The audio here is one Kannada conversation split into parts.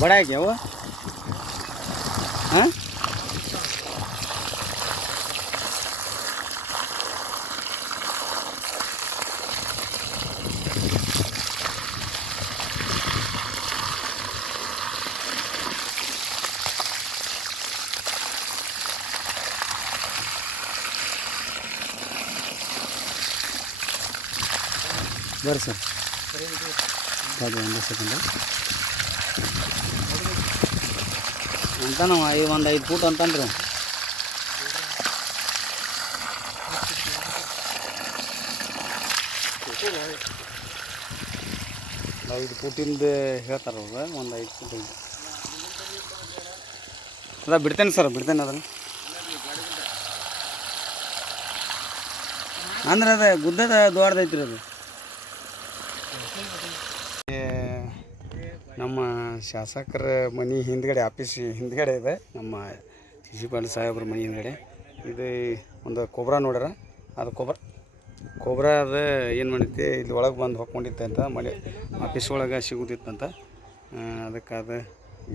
बड़ा है क्या वो? हाँ बरं सर ಕಾದು ಒಂದು ಸೆಕೆಂಡ್ ಅಂತ ನಾವು ಒಂದು 5 ಫೂಟ್ ಅಂತಂದ್ರೆ 5 ಫೂಟಿಂದ ಹೇಳ್ತಾರೆ ಅವ್ರು, ಒಂದು 5 ಫೂಟ್ ಅದ ಬಿಡ್ತೇನೆ ಸರ್, ಬಿಡ್ತೇನೆ ಅದನ್ನು. ಅಂದ್ರೆ ಅದೇ ಗುದ್ದದ ದೊಡ್ಡದೈತ್ರಿ ಅದು. ನಮ್ಮ ಶಾಸಕರ ಮನೆ ಹಿಂದ್ಗಡೆ, ಆಫೀಸ್ ಹಿಂದ್ಗಡೆ ಇದೆ ನಮ್ಮ ಶಿಶುಪಾಲ್ ಸಾಹೇಬ್ರ ಮನೆ ಹಿಂದ್ಗಡೆ. ಇದು ಒಂದು ಕೊಬ್ರಾ ನೋಡ್ಯಾರ, ಅದು ಕೊಬ್ರಾ ಅದು ಏನು ಮಾಡೈತಿ, ಇಲ್ಲಿ ಒಳಗೆ ಬಂದು ಹೊಕ್ಕೊಂಡಿತ್ತೆ ಅಂತ, ಮಳೆ ಆಫೀಸ್ ಒಳಗೆ ಸಿಗುತ್ತಿತ್ತಂತ. ಅದಕ್ಕೆ ಅದು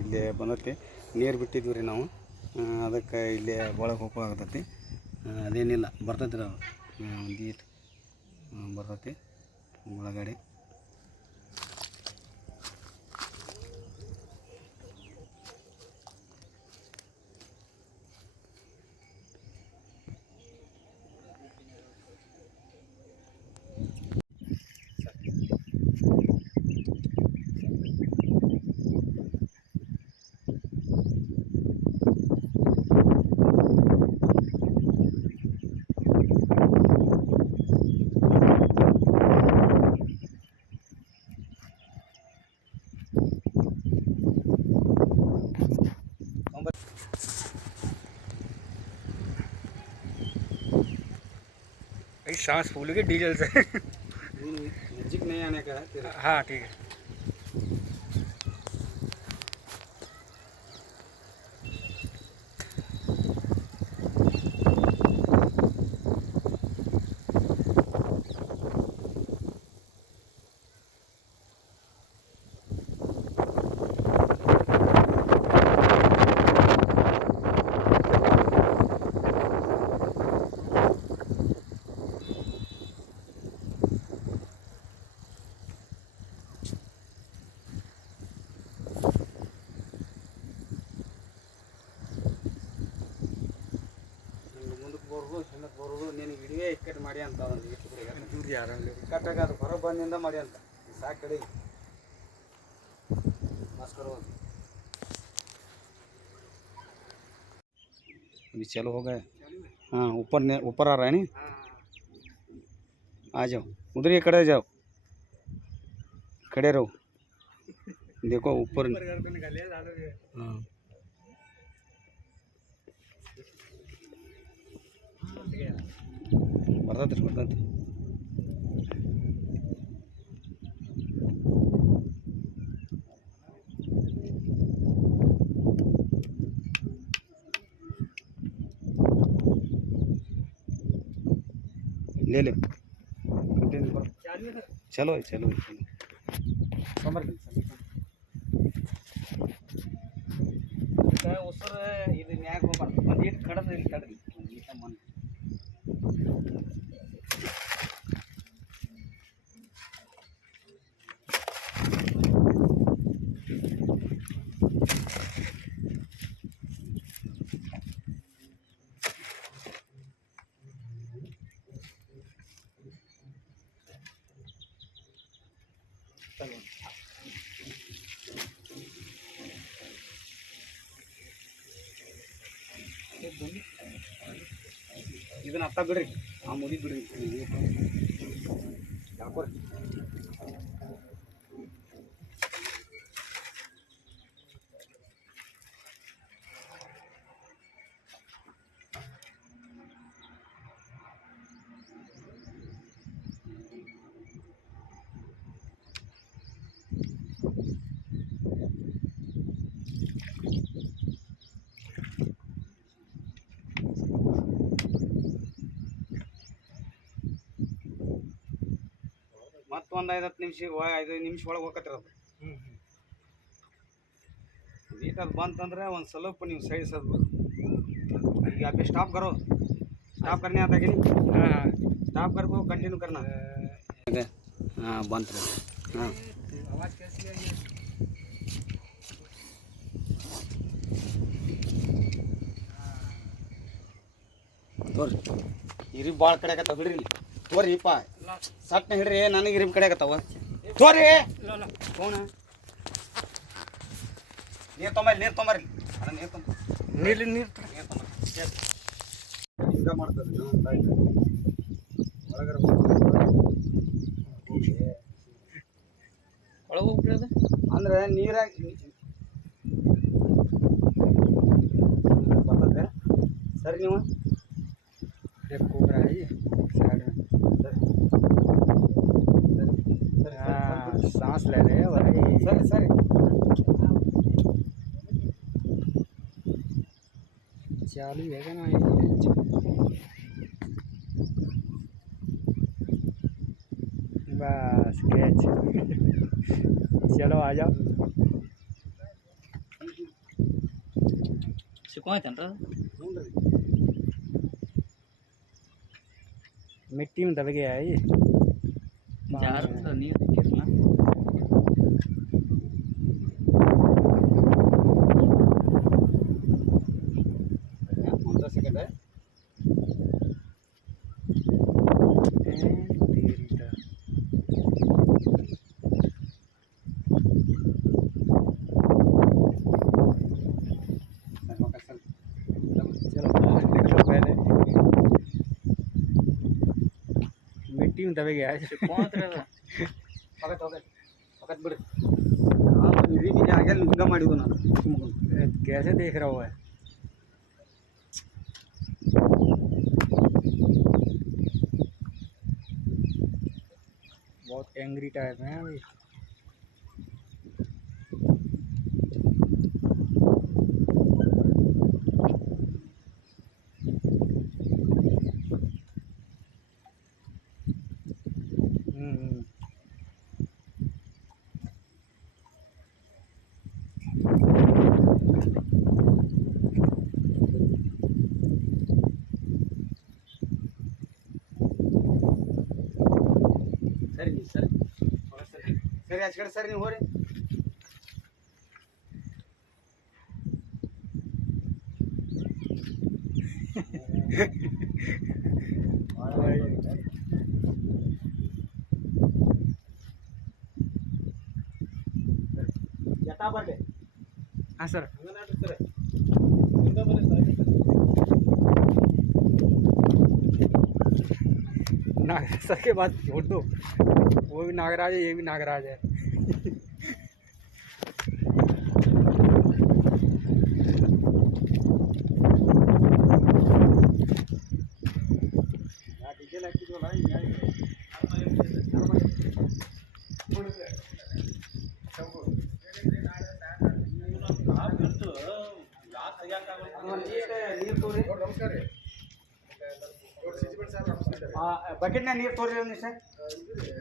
ಇಲ್ಲಿ ಬಂದೈತಿ. ನೀರು ಬಿಟ್ಟಿದ್ವಿ ರೀ ನಾವು, ಅದಕ್ಕೆ ಇಲ್ಲಿ ಒಳಗೆ ಹೋಗೋಕ್ಕಾಗತೈತಿ. ಅದೇನಿಲ್ಲ, ಬರ್ತೈತಿ ರೀ ಅದು ಒಂದು ಈಟ್ ಬರ್ತೈತಿ ಒಳಗಡೆ. सांस फूल के डीजल से नजदीक नहीं आने का है। हाँ ठीक है। ಬರೋದು ನೀನು ಹಿಡಿಯೇ ಇಕ್ಕಟ್ಟು ಮಾಡಿ ಅಂತ ಇಕ್ಕಟ್ಟಾಗ ಅದು ಹೊರ ಬಂದಿಂದ ಮಾಡಿ ಅಂತ ಸಾಕು ಕಡೆ मस्कर अभी चलो हो गए। हाँ ऊपर आ रहा है नहीं, आ जाओ उधर ही खड़े जाओ, खड़े रहो, देखो ऊपर। हाँ बर्दाते ले ले चलो चलो उसर ಇದು ನ್ಯಾಗ ಹೋಗ್ಬಾರ್ದು, ಒಂದು ಇಟ್ಟು ಕಡದ ಇಲ್ಲಿ ತಡ್ರಿ ಮಣ್ಣು. ಇದನ್ನ ಅತ್ತ ಬಿಡ್ರಿ, ಆ ಮುದಿ ಬಿಡ್ರಿ ಯಾಕೋರಿ. ಒಂದು 5 ನಿಮಿಷ ಒಳಗೆ ಹೋಗತ್ತಿರೋದು. ಲೇಟ್ ಅದು ಬಂತಂದ್ರೆ ಒಂದು ಸ್ವಲ್ಪ ನೀವು ಸೈಡ್ ಸದ್ಬೋದು. ಈಗ अभी स्टॉप करो, स्टॉप करने आता कि नहीं? हाँ स्टॉप कर को कंटिन्यू करना. हाँ बंद करो. हाँ आवाज़ कैसी है ये? ತೋರಿ ಇರಿ ಭಾಳ ಕಡೆ ಆಗತ್ತಾವ ಬಿಡ್ರಿ ಇಲ್ಲಿ ತೋರಿಪ್ಪ ಸಟ್ನ ಹಿಡ್ರಿ ನನಗೆ ಇರಿಬ್ ಕಡೆ ಆಗತ್ತಾವ ತೋರಿ ಫೋನ್ ನೀರು ತೊಂಬರ್ರಿ ಅದನ್ನ ನೀರು ಹಿಂಗ ಮಾಡ್ತದೆ ಒಳಗಡೆ ಹೋಗ್ಬಿಡ್ರಿ ಅದು ಅಂದ್ರೆ ನೀರಾಗಿ ಬರ್ತದೆ ಸರಿ ನೀವು कोबरा है ये साइड में हाँ सांस ले रहे हैं भाई सर चालू है क्या ना ये बस कैच चलो आ जाओ सिकोएंतंत्र मिट्टी में दब गया है ये जार नहीं है कितना कौन सा सेकंड है तेरी ता चलो निकलो पहले मिट्टी में दबे गया है कौन तरह पकड़ बिड़ हाँ निरी भी आगे लुंगा मारिदो ना कैसे देख रहा हुआ है बहुत एंग्री टाइप है अभी सर आज कड़े सर नहीं हो रहे जता बरले हाँ सर नागराज के बाद छोड़ दो वो भी नागराज है ये भी नागराज है बकेट ना नीर तोड़ सर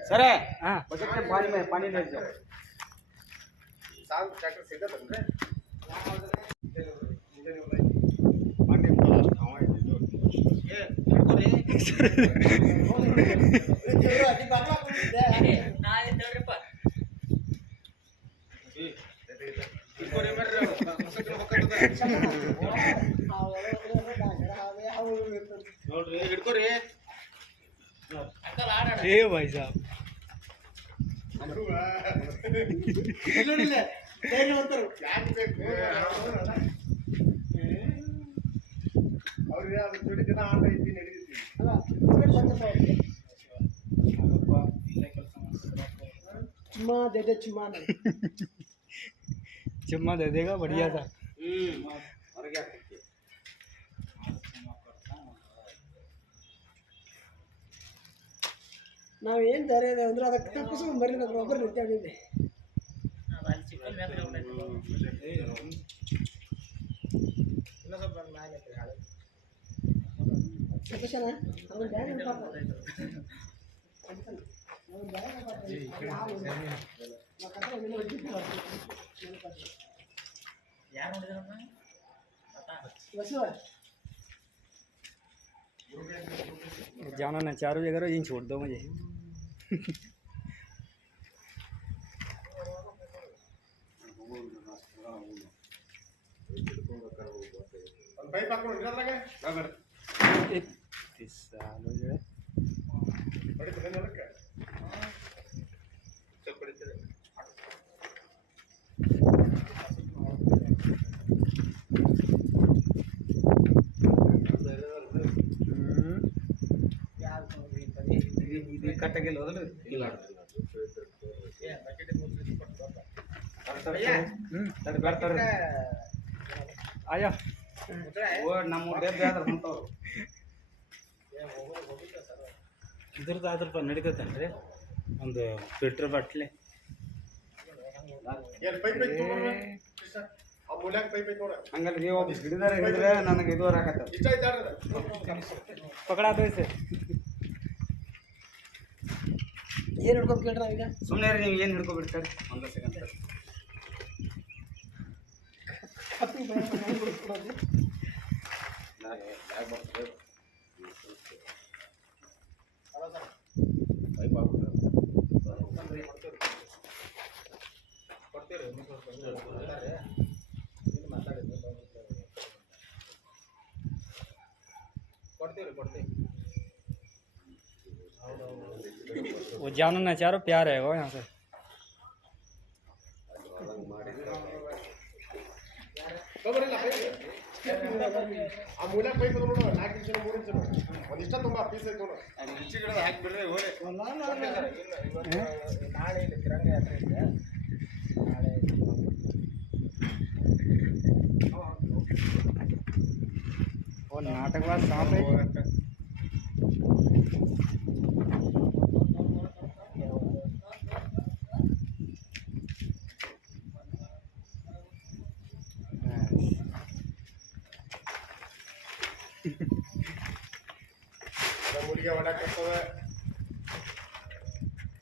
सर हाँ बकेट के पानी ले जाओ साल ट्रैक्टर सीधा बन रहे ए भाई साहब चुम्मा दे देगा बढ़िया था ನಾವೇನು ದಾರಿ ಇದೆ ಅಂದ್ರೆ ಅದಕ್ಕೆ ತಪ್ಪಿಸ್ಕೊಂಡು ಬರೀ ನಾವು ಒಬ್ಬರು ನಿಂತಿದ್ದೆ ಸತೀಶನ जाना ना चारों जगह इन छोड़ दो मुझे। ಕಟ್ಟಾಗಿಲ್ಲ ಹೋದಲ್ಲ ಇಲ್ಲ ಬರ್ತಾರೆ आया ನಮ್ಮ ಡೆಬ್ಬೆ ಆದ್ರೆ ಹೊಂಟವ್ರು ಇದ್ರದ್ದು ಆದ್ರಪ್ಪ ನಡೀತೈತೇನ್ರಿ ಒಂದು ಫಿಲ್ಟರ್ ಬಾಟ್ಲಿ ಹಂಗಲ್ರಿ ಒಬ್ಬ ಹಿಡಿದಾರ ಹಿಡಿದ್ರೆ ನನಗೆ ಇದುವರೆ ಆಗತ್ತೆ ಪಕಡಾತ ಏನು ಹಿಡ್ಕೊಂಡು ಕೇಳ್ರಿ ಈಗ ಸುಮ್ಮನೆ ನೀವು ಏನು ಹಿಡ್ಕೊಬಿಡ್ತಾರೆ ಒಂದು ಸೆಕೆಂಡ್ वो जानना चारो प्यार है वो यहाँ से नाटकवाद सांप है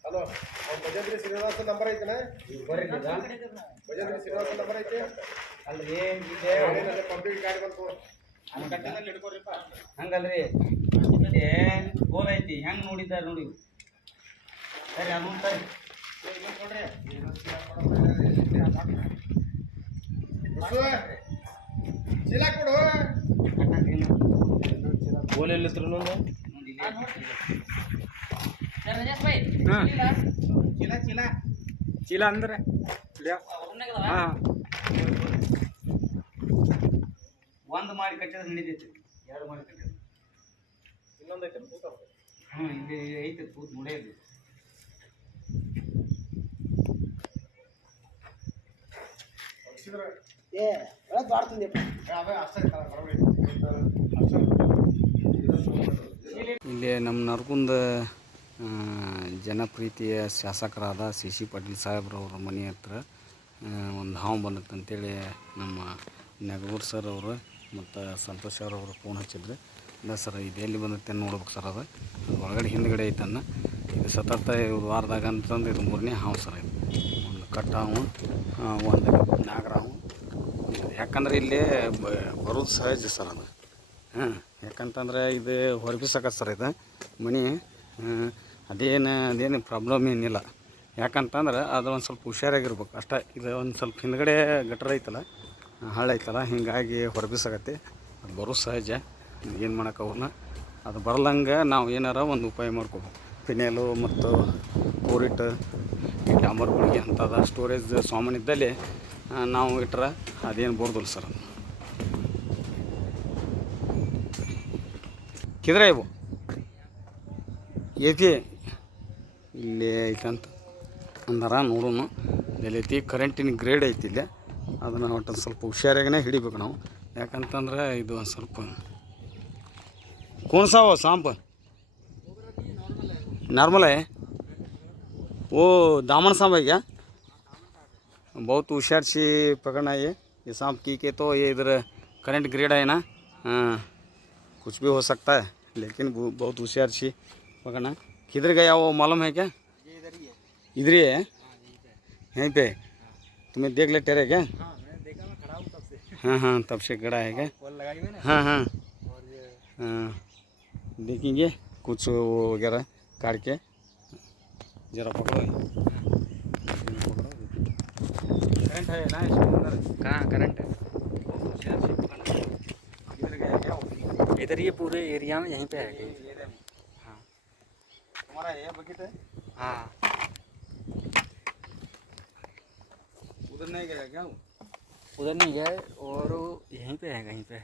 ಹಲೋ ಭಜಂತ್ರಿ ಶ್ರೀನಿವಾಸ ನಂಬರ್ ಐತನ ಭಜಂತ್ರಿ ಶ್ರೀನಿವಾಸ ನಂಬರ್ ಐತೆ ಅಲ್ರಿ ಕಂಪ್ಲೀಟ್ ಗಾಡಿ ಬಂತು ಹಂಗಲ್ರಿ ಗೋಲ್ ಐತಿ ಹೆಂಗ್ ನೋಡಿದ್ದಾರೆ ನೋಡಿ ಸರಿ ಅದು ಸರಿ ಚೀಲ ಕೊಡು ಗೋಲ್ ಎಲ್ಲಿದ್ರು ಚೀಲ ಚೀಲ ಚೀಲ ಅಂದ್ರೆ ಹಾಂ ಒಂದು ಮಾಡಿ ಕಟ್ಟಿದ್ರೆ ನಡೀತೈತಿ ಎರಡು ಮಾಡಿ ಕಟ್ಟಿದ್ರೆ ಇನ್ನೊಂದು ಐತೆ ಹ್ಞೂ ಇಲ್ಲಿ ಐತೆ ತೂತ್ ಮುಡಿಯಲ್ಲಿ ಇಲ್ಲಿ ನಮ್ಮ ನರಗುಂದ ಜನಪ್ರೀತಿಯ ಶಾಸಕರಾದ ಸಿ ಸಿ ಪಾಟೀಲ್ ಸಾಹೇಬ್ರವ್ರ ಮನೆ ಹತ್ರ ಒಂದು ಹಾವು ಬಂದತ್ತೆ ಅಂತೇಳಿ ನಮ್ಮ ನಗೂರ್ ಸರ್ ಅವರು ಮತ್ತು ಸಂತೋಷ್ ಅವ್ರವರು ಫೋನ್ ಹಚ್ಚಿದ್ರು ಇಲ್ಲ ಸರ್ ಇದು ಎಲ್ಲಿ ಬಂದತ್ತೆ ನೋಡ್ಬೇಕು ಸರ್ ಅದು ಒಳಗಡೆ ಹಿಂದ್ಗಡೆ ಐತನ್ನ ಇದು ಸತತ ವಾರದಾಗ ಅಂತಂದು ಇದು ಮೂರನೇ ಹಾವು ಸರ್ ಇದು ಒಂದು ಕಟ್ಟ ಹಾವು ಒಂದು ನಾಗರ ಹಾವು ಯಾಕಂದ್ರೆ ಇಲ್ಲಿ ಬರೋದು ಸಹಜ ಸರ್ ಅದು ಹಾಂ ಯಾಕಂತಂದ್ರೆ ಇದು ಹೊರಬಿಸಕ ಸರ್ ಇದು ಮನೆ ಅದೇನು ಪ್ರಾಬ್ಲಮ್ ಏನಿಲ್ಲ ಯಾಕಂತಂದ್ರೆ ಅದು ಒಂದು ಸ್ವಲ್ಪ ಹುಷಾರಾಗಿರ್ಬೇಕು ಅಷ್ಟೇ ಇದು ಒಂದು ಸ್ವಲ್ಪ ಹಿಂದ್ಗಡೆ ಗಟ್ರ ಐತಲ್ಲ ಹಳ್ಳ ಐತಲ್ಲ ಹೀಗಾಗಿ ಹೊರಬಿಸಾಗತ್ತೆ ಅದು ಬರೋ ಸಹಜ ಏನು ಮಾಡೋಕ್ಕಾಗಲ್ಲ ಅದು ಬರ್ಲಂಗೆ ನಾವು ಏನಾರ ಒಂದು ಉಪಾಯ ಮಾಡ್ಕೋಬೇಕು ಫಿನೇಲು ಮತ್ತು ಕೋರಿಟ್ ಈ ಡಾಂಬರ್ ಗುಳಿಗೆ ಅಂಥದ್ದು ಸ್ಟೋರೇಜ್ ಸಾಮಾನು ಇದ್ದಲ್ಲಿ ನಾವು ಇಟ್ಟರೆ ಅದೇನು ಬೋರ್ದಿಲ್ಲ ಸರ್ ಅದು ಕಿದ್ರೆ ಇವು ಐತಿ ಇಲ್ಲಿ ಐತಂತ ಅಂದಾರ ನೋಡೋಣ ಎಲ್ಲೈತಿ ಕರೆಂಟಿನ ಗ್ರೇಡ್ ಐತಿ ಇಲ್ಲಿ ಅದನ್ನು ಒಟ್ಟು ಸ್ವಲ್ಪ ಹುಷಾರಾಗೇ ಹಿಡಿಬೇಕು ನಾವು ಯಾಕಂತಂದ್ರೆ ಇದು ಒಂದು ಸ್ವಲ್ಪ कौन सा हो सांप नॉर्मल है वो दामन सांप है क्या बहुत होशियार से पकड़ना है ये सांप की के तो ये इधर करंट ग्रेड है ना कुछ भी हो सकता है लेकिन बहुत होशियार से पकड़ना किधर गया वो मालूम है क्या इधर ही है, यहीं पे तुम्हें देख ले ठहरे क्या? हाँ मैंने देखा, मैं खड़ा हूँ तब से। हाँ हाँ तब से खड़ा है क्या? कॉल लगाई मैंने। हाँ हाँ और ये हाँ, देखेंगे कुछ वो वगैरह काट के। जरा पकड़ो, करंट है ना इसके अंदर? कहाँ करंट है? इधर गया क्या वो? इधर ये पूरे एरिया में यहीं पे है कहीं। ये दे। हाँ तुम्हारा ये बकेट है? हाँ, उधर नहीं गया क्या वो? उधर नहीं गए और वो यहीं पे है कहीं पे।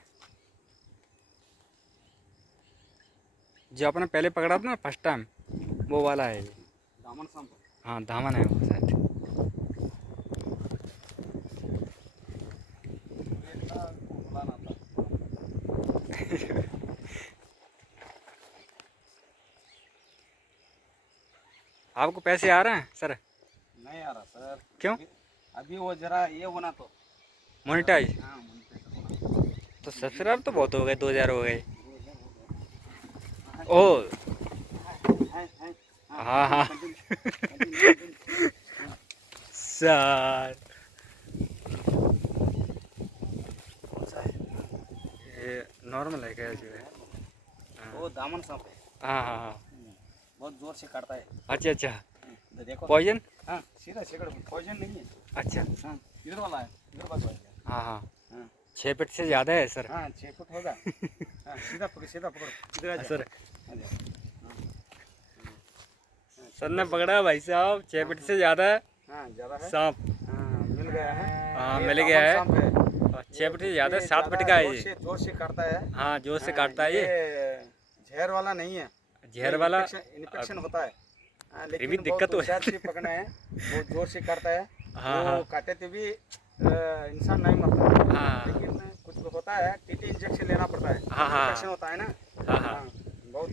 जो आपने पहले पकड़ा था ना फर्स्ट टाइम, वो वाला है ये। दामन सांप। हाँ दामन है वो शायद। आपको पैसे आ रहे हैं सर? नहीं आ रहा सर। क्यों? अभी वो जरा ये होना तो। मोनेटाइज? हाँ monetize तो सब्सक्राइब तो बहुत हो गए, 2000 हो गए। ओ हाँ हाँ सर, ये नॉर्मल है क्या जो है? वो दामन सांप है, हाँ हाँ हाँ, बहुत जोर से काटता है। अच्छा अच्छा। तो देखो। पॉइजन? हाँ सीधा सीधा पॉइजन नहीं है। अच्छा हाँ इधर वाला है, इधर बाजू है। हाँ हाँ, हाँ 6 फीट से ज़्यादा है सर। हाँ 6 फुट होगा। हाँ सीधा पकड़ो, सीधा पकड़ो, इधर आ हाँ, जाओ। सर हाँ, जाओ। सर ने पकड़ा भाई साहब, 6 फीट से ज़्यादा है हाँ ज़्यादा है। सांप। हाँ मिल गया है। हाँ ये मिल दामन गया है। सांप है। 6 फीट से ज़्यादा, ये 7 फीट ज़्यादा का है जोर ये। से जोर से काटता है। हाँ जोर से हाँ, काटता है ये। जहर वाला नहीं है। जहर वाला इन्फेक्शन होता है। हाँ, भी लेकिन दिक्कत बहुत तो है। होशियार से पकड़ना है। बहुत जोर से काटता है। हाँ, वो हाँ। काटे तो भी इंसान नहीं मरता। हाँ। लेकिन कुछ होता है, टीटी इंजेक्शन लेना पड़ता है। हाँ, हाँ। इन्फेक्शन होता है ना। हाँ हाँ, बहुत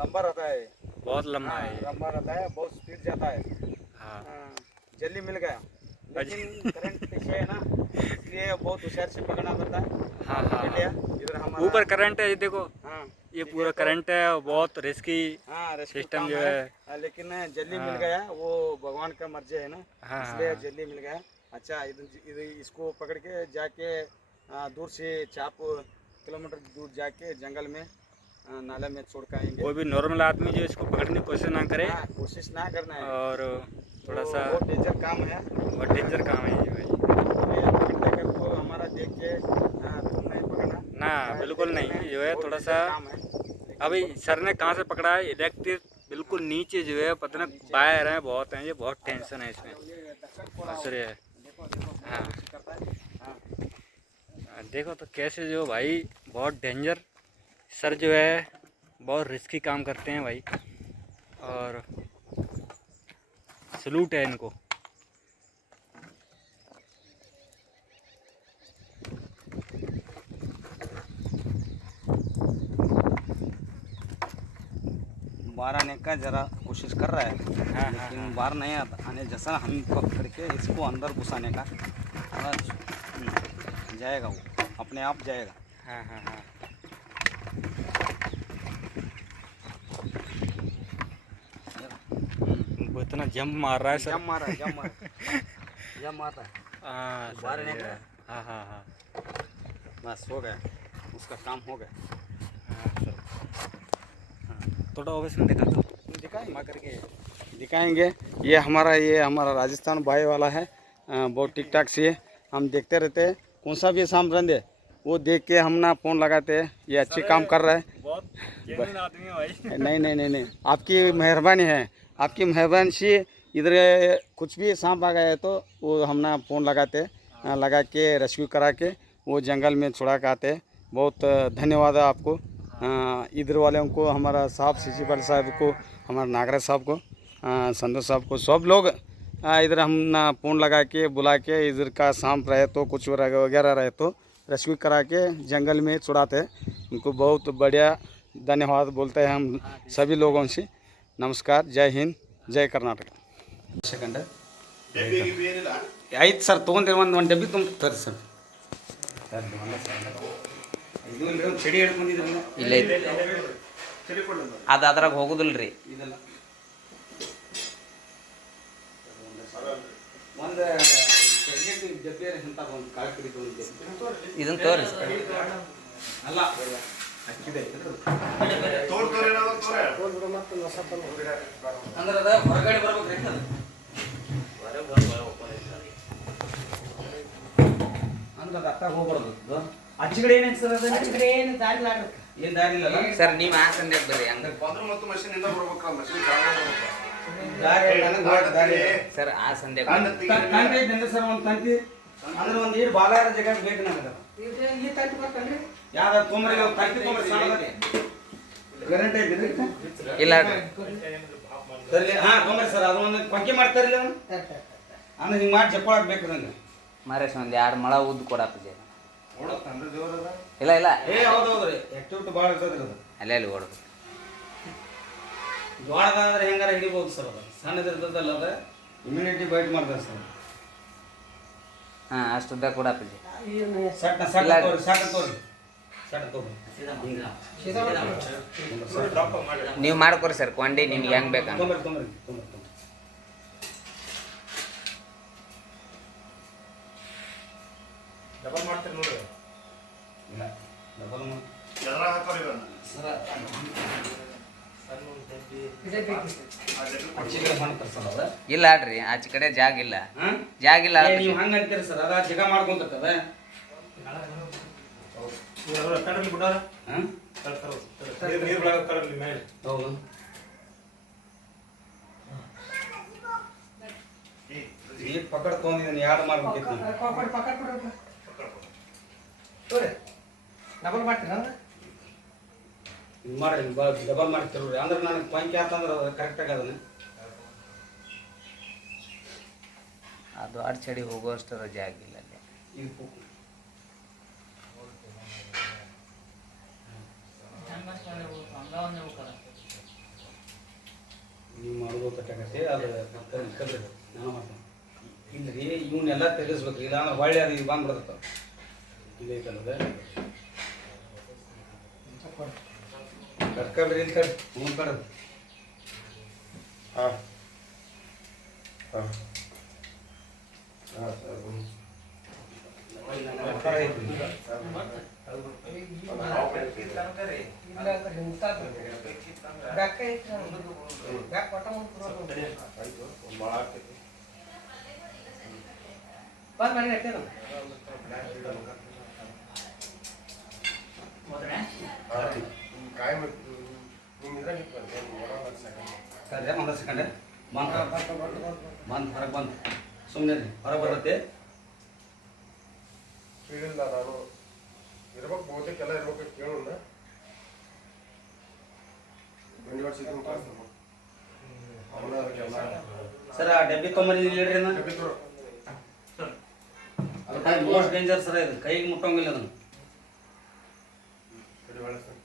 लंबा रहता है। बहुत लंबा हाँ, है ये। लंबा रहता है, बहुत स्पीड जाता है। हाँ जल्दी मिल गया, लेकिन करंट पीछे है ना, इसलिए बहुत होशियार से पकड़ना पड़ता है। हाँ हाँ पकड़ लिया, इधर हमारा ऊपर करंट है ये देखो, हाँ ये पूरा करंट है और बहुत रिस्की हाँ रेस्क्यू सिस्टम काम जो है। है। लेकिन जल्दी हाँ। मिल गया, वो भगवान का मर्जी है ना, हाँ, इसलिए हाँ। जल्दी मिल गया। अच्छा इधर इधर इसको पकड़ के जाके दूर से 4 किलोमीटर दूर जाके जंगल में नाले में छोड़ के आएंगे। कोई भी नॉर्मल आदमी जो इसको पकड़ने की कोशिश ना करे हाँ, कोशिश ना करना है। और थोड़ा सा बहुत डेंजर काम है। बहुत डेंजर काम है ये भाई। ये पकड़ने का तो हमारा देख के तुम नहीं पकड़ना ना बिल्कुल लेकिन नहीं, जो है बहुत थोड़ा डेंजर सा काम है। अभी सर ने कहाँ से पकड़ा है, इलेक्ट्रिक बिल्कुल नीचे जो है, पता नहीं वायर हैं बहुत हैं, ये बहुत टेंशन है इसमें। और सर ये हाँ देखो तो कैसे जो भाई बहुत डेंजर सर जो है, बहुत रिस्की काम करते हैं भाई, और सलूट है इनको। बाहर आने का जरा कोशिश कर रहा है, हाँ, लेकिन बाहर नहीं आता आने जैसा हम पकड़ के इसको अंदर घुसाने का जाएगा, वो अपने आप जाएगा। हाँ हाँ हाँ, वो इतना जंप मार रहा है सर। जम मारा है, जम मारा जम मारता है। हाँ बाहर सर, नहीं ये- गया। हाँ हाँ हाँ बस हो गया, उसका काम हो गया। हाँ सर, हाँ थोड़ा ऑफिस में दिखा दो दिखाएंगे करके। दिखाएंगे। ये हमारा राजस्थान भाई वाला है, बहुत ठीक ठाक से हम देखते रहते हैं, कौन सा भी शाम रंदे वो देख के हम ना फ़ोन लगाते हैं, ये अच्छी काम कर रहा है। बहुत जेन्युइन आदमी है भाई। नहीं नहीं नहीं नहीं, आपकी मेहरबानी है, आपकी मेहरबानी से इधर कुछ भी सांप आ गया है तो वो हम ना फ़ोन लगाते हैं, लगा के रेस्क्यू करा के वो जंगल में छुड़ा के आते हैं। बहुत धन्यवाद है आपको, इधर वालों को, हमारा साहब प्रिंसिपल साहब को, हमारे नागराज साहब को, संतोष साहब को, सब लोग इधर हम ना फ़ोन लगा के बुला के इधर का सांप रहे तो कुछ वगैरह रहे तो रेस्क्यू करा के जंगल में छुड़ाते हैं। उनको बहुत बढ़िया धन्यवाद बोलते हैं हम सभी लोगों से। नमस्कार, जय हिंद, जय कर्नाटक। सेकंड आಯ್ತು ಸರ್, ತೊಗೊಂಡಿರಿ ಒಂದು ಡಬ್ಬಿ ತುಂಬ ತರ್ರಿ ಸರ್. ಇದು ಇಲ್ರಿ, ಒಂದು ಚಡಿ ಹಿಡ್ಕೊಂಡು ಬಂದಿದ್ರಿ. ಇಲ್ಲ ಅದು ಅದ್ರಾಗ ಹೋಗುದಿಲ್ರಿ. ಇದೆಲ್ಲ ಒಂದು ಜಬ್ಬೆ ಅಂತ ಒಂದು ಕಾಳು ಕಡಿದು ಒಂದು ಇದನ್ನ ತೋರಿಸಿ ಅಲ್ಲ ಅಕ್ಕಿದೆ ಅಂದ್ರೆ ಅದ ಹೊರಗಡೆ ಬರ್ಬೇಕ್ರಿ ಅದು ಅಂದ್ರೆ ಅದು ಅತ್ತ ಹೋಗ್ಬಾರ್ದು ಆಚೆ ಕಡೆ ಏನೈತೆ ಸರ್ ಅದು ಏನು ದಾರಿ ಇಲ್ಲಲ್ಲ ಸರ್ ನೀವು ಆ ಸಂದೇಹ ಬರ್ರಿ ಹಂಗ ಸರ್ ಆ ಸಂದೇಹ ಸರ್ ಒಂದು ತಂತಿ ಅಂದ್ರೆ ಒಂದು ಈಡು ಬಾಲಾರ ಜಾಗ ಬೇಕು ನನಗೆ ಯಾವ್ದು ತೊಂಬರಿ ತಂತಿ ತೊಂಬರಿ ಗ್ಯಾರಂಟಿ ಐತಿ ಇಲ್ಲ ಸರಿ ಹಾಂ ತೊಂಬರಿ ಸರ್ ಅದು ಒಂದು ಪಂಕಿ ಮಾಡ್ತಾರಿಲ್ಲ ಅಂದ್ರೆ ಹಿಂಗೆ ಮಾಡಿ ಜಪ್ಪಾಳಕ್ಕೆ ಬೇಕು ನಂಗೆ ಮಾರೇಶ್ ಒಂದು 2 ಮೊಳ ಉದ್ದು ಕೊಡಪ್ಪ ಇಲ್ಲ ಇಲ್ಲ ಏ ಹೌದೌದ್ರಿ ಆಕ್ಟಿವಿಟಿ ಭಾಳ ಇರ್ತದ್ರಿ ಅದು ಅಲ್ಲೇ ಅಲ್ಲಿ ಓಡ್ಬೇಕು ಜ್ವಾಳದ ಅಂದ್ರೆ ಹೆಂಗಾರ ಹಿಡಿಬೋದು ಸರ್ ಅದು ಸಣ್ಣದಿರ್ತದಲ್ಲ ಅದು ಇಮ್ಯುನಿಟಿ ಬೈಟ್ ಮಾಡ್ತಾರೆ ಸರ್ ಹಾಂ ಅಷ್ಟು ಉದ್ದ ಕೊಡಪ್ಪ ಸಣ್ಣ ಸಣ್ಣ ತೋರಿ ಸಣ್ಣ ತೋರಿ ಸಣ್ಣ ತೋರಿ ನೀವು ಮಾಡ್ಕೊರಿ ಸರ್ ಕೊಂಡಿ ನಿಮ್ಗೆ ಹೆಂಗೆ ಬೇಕಂತ ತೊಂಬರಿ ತೊಂಬರಿ ತೊಂಬರಿ ತೊಂಬರಿ ಡಬಲ್ ಮಾಡ್ತೀರಿ ನೋಡ್ರಿ ಇಲ್ಲ ಡಬಲ್ ಮಾಡ್ತಾರೆ ಸರ್ ಅದು ಇಲ್ಲ ಆಡ್ರಿ ಆಚೆ ಕಡೆ ಜಾಗ ಇಲ್ಲ ಹಾಂ ಜಾಗ ಇಲ್ಲ ನೀವು ಹಂಗೆ ಅಂತೀರಿ ಸರ್ ಅದ ಜಗ ಮಾಡ್ಕೊಂತದ ಕಡಲಿ ಬಿಡೋರ ಹಾಂ ನೀರು ಬಿಡೋದು ಕಡಲಿ ಮೇಲೆ ಹೌದು ಈ ಪಕಡ್ ತೊಗೊಂಡಿದ್ದೀನಿ ಯಾರು ಮಾಡ್ಬೇಕಿತ್ತು ಡಬಲ್ ಮಾಡ್ತೀರಾ ಇದು ಮಾಡಿ ಡಬಲ್ ಮಾಡ್ತಿರ್ರಿ ಅಂದ್ರೆ ನನಗೆ ಪಂಕಿ ಆತಂದ್ರೆ ಅದು ಕರೆಕ್ಟಾಗಿ ಅದನ್ನ ಅದು ಅಡ್ಚಡಿ ಹೋಗೋಷ್ಟರ ಜಾಗ ಇಲ್ಲ ಅಲ್ಲಿ ಇದು ನೀವು ಮಾಡ್ಬೋದು ತಟ್ಟಕತ್ತೆ ಅದು ಮತ್ತೆ ಕದ್ರಿ ನಾನು ಮಾಡ್ತೇನೆ ಇಲ್ರಿ ಇವನ್ನೆಲ್ಲ ತೆಗೆಸ್ಬೇಕ್ರಿ ಇಲ್ಲ ಅಂದ್ರೆ ಹೊಳ್ಳಿ ಅದು ಇದು ಬಂದ್ಬಿಡ್ತೈತೆ ಇಲ್ಲ ಐತಲ್ಲದ ಕರ್ಕೊಳ್ರಿ ಇಲ್ಲಿ ಕಡೆ ಹ್ಞೂ ಕಡದು ಹಾಂ ಹಾಂ ಹಾಂ ಸರ್ ಕಾಯಂ ಕರೆ ಒಂದು ಸೆಕೆಂಡ್ ಬಂದು ಹೊರಗೆ ಬಂದು ಸುಮ್ಮನೆ ಹೊರಗೆ ಬರುತ್ತೆ ತಿಳಿಲ್ಲ ನಾನು ಇರ್ಬೇಕು ಬಹುತೇಕ ಎಲ್ಲ ಇರ್ಬೇಕು ಕೇಳೋಣ ಯೂನಿವರ್ಸಿಟಿ ಅವನ ಅದಕ್ಕೆಲ್ಲ ಸರ್ ಆ ಡಬ್ಬಿ ತೊಗೊಂಬರಿ ಹೇಳ್ರಿ ಅದನ್ನ ಡಬ್ಬಿದ್ರು ಅದು ಮೋಸ್ಟ್ ಡೇಂಜರ್ ಸರ್ ಇದು ಕೈಗೆ ಮುಟ್ಟೋಂಗಿಲ್ಲ ಅದನ್ನು ಕಡಿ ಬಳಸ್ತಾನೆ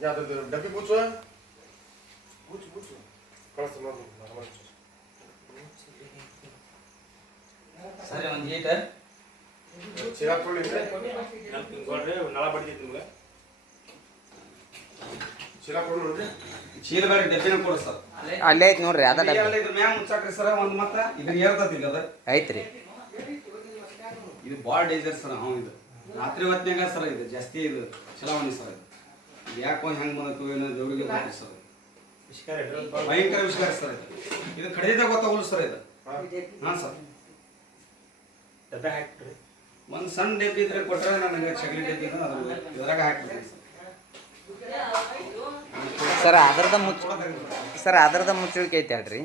ಯಾವ್ದು ಡಬ್ಬಿ ಬೂಚು ಬೂಚು ಬೂಚು ಕಳಿಸ್ತು ನೋಡಿ ಸರಿ ಒಂದು ಈಟ ಚೀಲ ತೊಳಿದ್ರೆ ನಳ ಬಡ್ದಿತ್ತು ನಿಮ್ಗೆ ಚೀಲ ಕೊಡು ನೋಡ್ರಿ ಚೀಲ ಬೇಡ ಡಬ್ಬಿನ ಕೊಡು ಸರ್ ಅಲ್ಲೇ ಐತಿ ನೋಡ್ರಿ ಅದ ಡಬ್ಬಿ ಇದ್ರ ಮ್ಯಾಗ ಮುಚ್ಚಾಕ್ರಿ ಸರ್ ಒಂದು ಮಾತ್ರ ಇದನ್ನ ಏರ್ತತಿ ಈಗ ಅದು ಐತ್ರಿ ಇದು ಭಾಳ ಡೇಂಜರ್ ಸರ್ ಹಾಂ ಇದು ರಾತ್ರಿ ಹೊತ್ನ್ಯಾಗ ಸರ್ ಇದು ಜಾಸ್ತಿ ಇದು ಚಲಾವಣೆ ಸರ್ ಇದು ಯಾಕೋ ಹೆಂಗೆ ಬಂದತ್ತು ಏನೋ ದೇವರಿಗೆ ಗೊತ್ತಿ ಸರ್ ಭಯಂಕರ ವಿಷಯ ಸರ್ ಇದು ಕಡಿದಾಗ ಗೊತ್ತಾಗಲ್ಲ ಸರ್ ಇದು ಹಾಂ ಸರ್ ಡಬ್ಬೆ ಹಾಕ್ಬಿಟ್ರಿ ಒಂದು ಸಣ್ಣ ಡಬ್ಬಿ ಇದ್ರೆ ಕೊಟ್ಟರೆ ನನಗೆ ಚಗಲಿ ಡಬ್ಬಿ ಇದ್ರೆ ಅದ್ರ ಇದ್ರಾಗ ಹಾಕ್ಬಿಡ್ತೀನಿ ಸರ್ ಅದ್ರದ ಮುಚ್ಚ ಸರ್ ಅದ್ರದ ಮುಚ್ಚಳಿಕೆ ಐತೆ ಅಲ್ರಿ